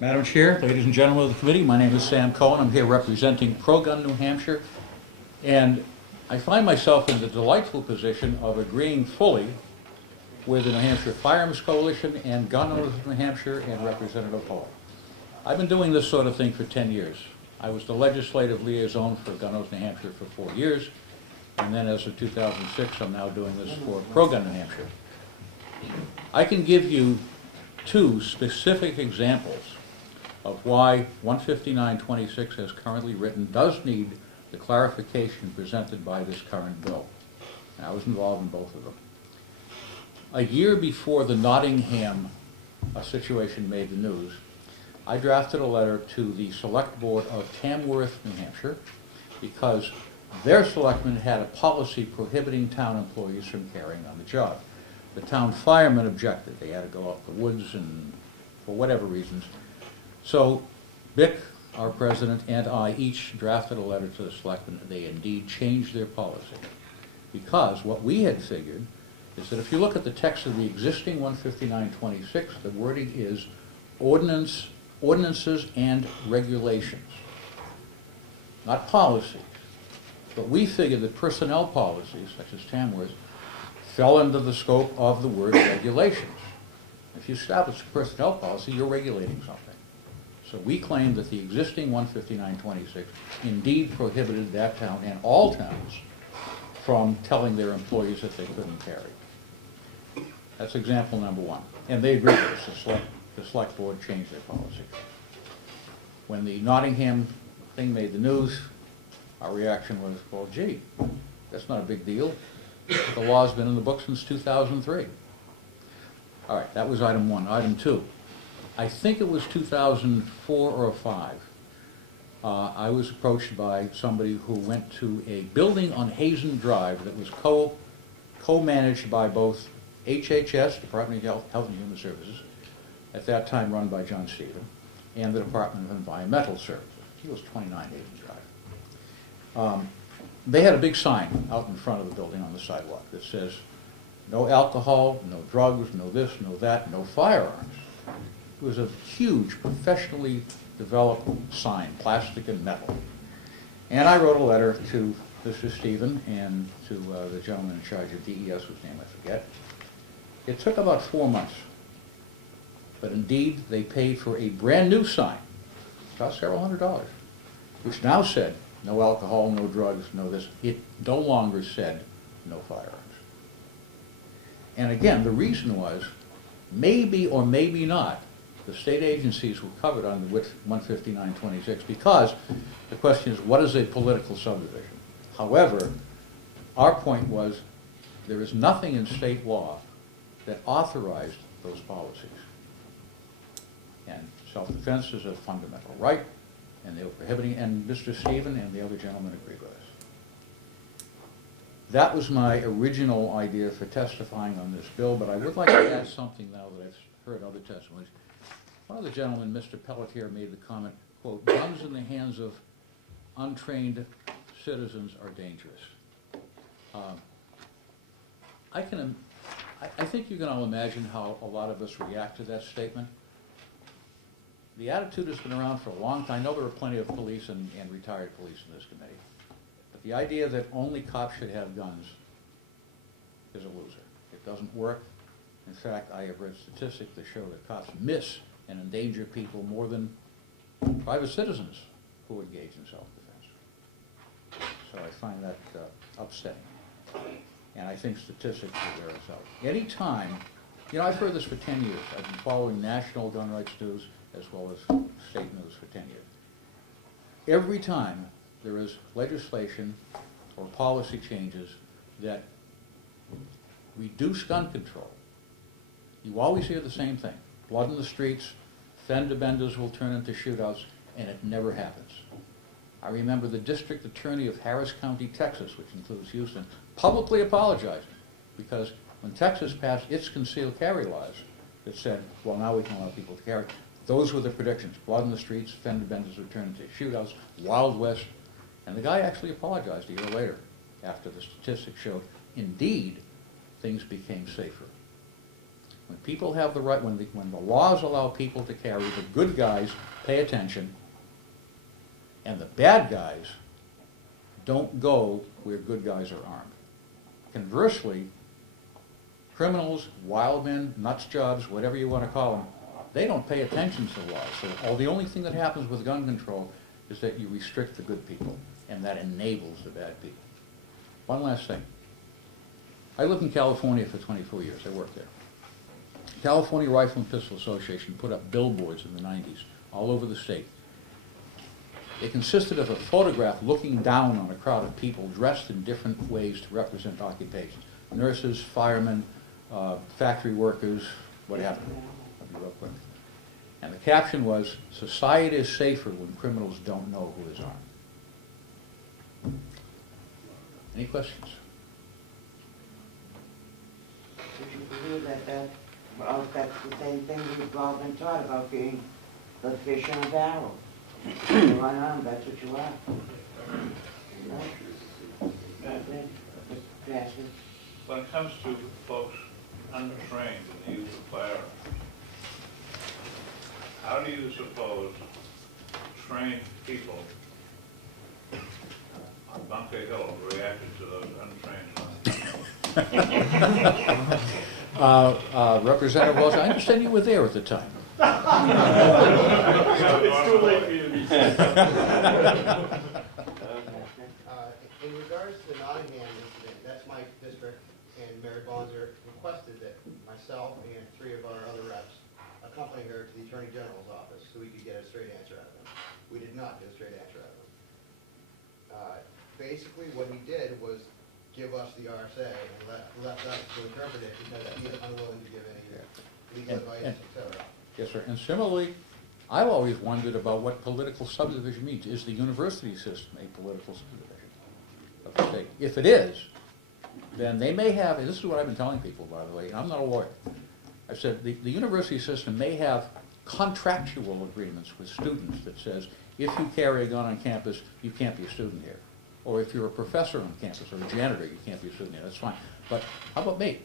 Madam Chair, ladies and gentlemen of the committee, my name is Sam Cohen. I'm here representing Pro-Gun New Hampshire, and I find myself in the delightful position of agreeing fully with the New Hampshire Firearms Coalition and Gun Owners of New Hampshire and Representative Hall. I've been doing this sort of thing for 10 years. I was the legislative liaison for Gun Owners New Hampshire for 4 years, and then as of 2006, I'm now doing this for Pro-Gun New Hampshire. I can give you two specific examples of why 15926 as currently written does need the clarification presented by this current bill. And I was involved in both of them. A year before the Nottingham situation made the news, I drafted a letter to the Select Board of Tamworth, New Hampshire, because their selectmen had a policy prohibiting town employees from carrying on the job. The town firemen objected. They had to go up the woods and for whatever reasons. So Bick, our president, and I each drafted a letter to the selectmen. They indeed changed their policy. Because what we had figured is that if you look at the text of the existing 15926, the wording is ordinances and regulations, not policies. But we figured that personnel policies, such as Tamworth, fell under the scope of the word regulations. If you establish a personnel policy, you're regulating something. So we claimed that the existing 15926 indeed prohibited that town and all towns from telling their employees that they couldn't carry. That's example number one. And they agreed with us. The select board changed their policy. When the Nottingham thing made the news, our reaction was, well, gee, that's not a big deal. The law's been in the book since 2003. All right, that was item one. Item two, I think it was 2004 or 5. I was approached by somebody who went to a building on Hazen Drive that was co-managed by both HHS, Department of Health and Human Services, at that time run by John Stephen, and the Department of Environmental Services. He was 29 Hazen Drive. They had a big sign out in front of the building on the sidewalk that says, no alcohol, no drugs, no this, no that, no firearms. It was a huge, professionally developed sign, plastic and metal. And I wrote a letter to Mr. Stephen and to the gentleman in charge of DES, whose name I forget. It took about 4 months. But indeed, they paid for a brand new sign, it cost several $100s, which now said, no alcohol, no drugs, no this. It no longer said no firearms. And again, the reason was, maybe or maybe not, the state agencies were covered on the 15926 because the question is, what is a political subdivision? However, our point was, there is nothing in state law that authorized those policies. And self-defense is a fundamental right, and they were prohibiting, and Mr. Stephen and the other gentleman agreed with us. That was my original idea for testifying on this bill, but I would like to add something now that I've heard other testimonies. One of the gentlemen, Mr. Pelletier, made the comment, quote, guns in the hands of untrained citizens are dangerous. I think you can all imagine how a lot of us react to that statement. The attitude has been around for a long time. I know there are plenty of police and retired police in this committee. But the idea that only cops should have guns is a loser. It doesn't work. In fact, I have read statistics that show that cops miss and endanger people more than private citizens who engage in self-defense. So I find that upsetting. And I think statistics will bear us out. Any time, you know, I've heard this for 10 years. I've been following national gun rights news as well as state news for 10 years. Every time there is legislation or policy changes that reduce gun control, you always hear the same thing. Blood in the streets, fender benders will turn into shootouts, and it never happens. I remember the district attorney of Harris County, Texas, which includes Houston, publicly apologizing because when Texas passed its concealed carry laws that said, well, now we can allow people to carry, those were the predictions. Blood in the streets, fender benders would turn into shootouts, Wild West. And the guy actually apologized a year later after the statistics showed, indeed, things became safer. When people have the right, when the laws allow people to carry, the good guys pay attention, and the bad guys don't go where good guys are armed. Conversely, criminals, wild men, nuts jobs, whatever you want to call them, they don't pay attention to the laws. So the only thing that happens with gun control is that you restrict the good people, and that enables the bad people. One last thing. I lived in California for 24 years. I worked there. California Rifle and Pistol Association put up billboards in the 90s all over the state. It consisted of a photograph looking down on a crowd of people dressed in different ways to represent occupations. Nurses, firemen, factory workers, what have you. I'll be real quick. And the caption was, "Society is safer when criminals don't know who is armed." Any questions? Would you believe that well, that's the same thing we've all been taught about being the fish in a barrel? You're unarmed, that's what you are. When it comes to folks untrained in the use of firearms, how do you suppose trained people on Bunker Hill reacted to those untrained ones? Representative Wells, I understand you were there at the time. It's too late for you to be In regards to the Nottingham incident, that's my district, and Mary Bonser requested that myself and 3 of our other reps accompany her to the Attorney General's office so we could get a straight answer out of him. We did not get a straight answer out of him. Basically, what he did was give us the RSA and left us to interpret it because he is unwilling to give any legal advice, etc. Yes, sir. And similarly, I've always wondered about what political subdivision means. Is the university system a political subdivision of the state? If it is, then they may have, and this is what I've been telling people, by the way, and I'm not a lawyer. I said the university system may have contractual agreements with students that says, if you carry a gun on campus, you can't be a student here. Or if you're a professor on campus or a janitor, you can't be a student here. That's fine. But how about me?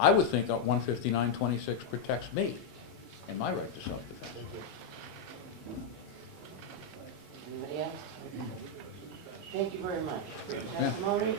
I would think that 159.26 protects me and my right to self-defense. Anybody else? Thank you very much for your testimony.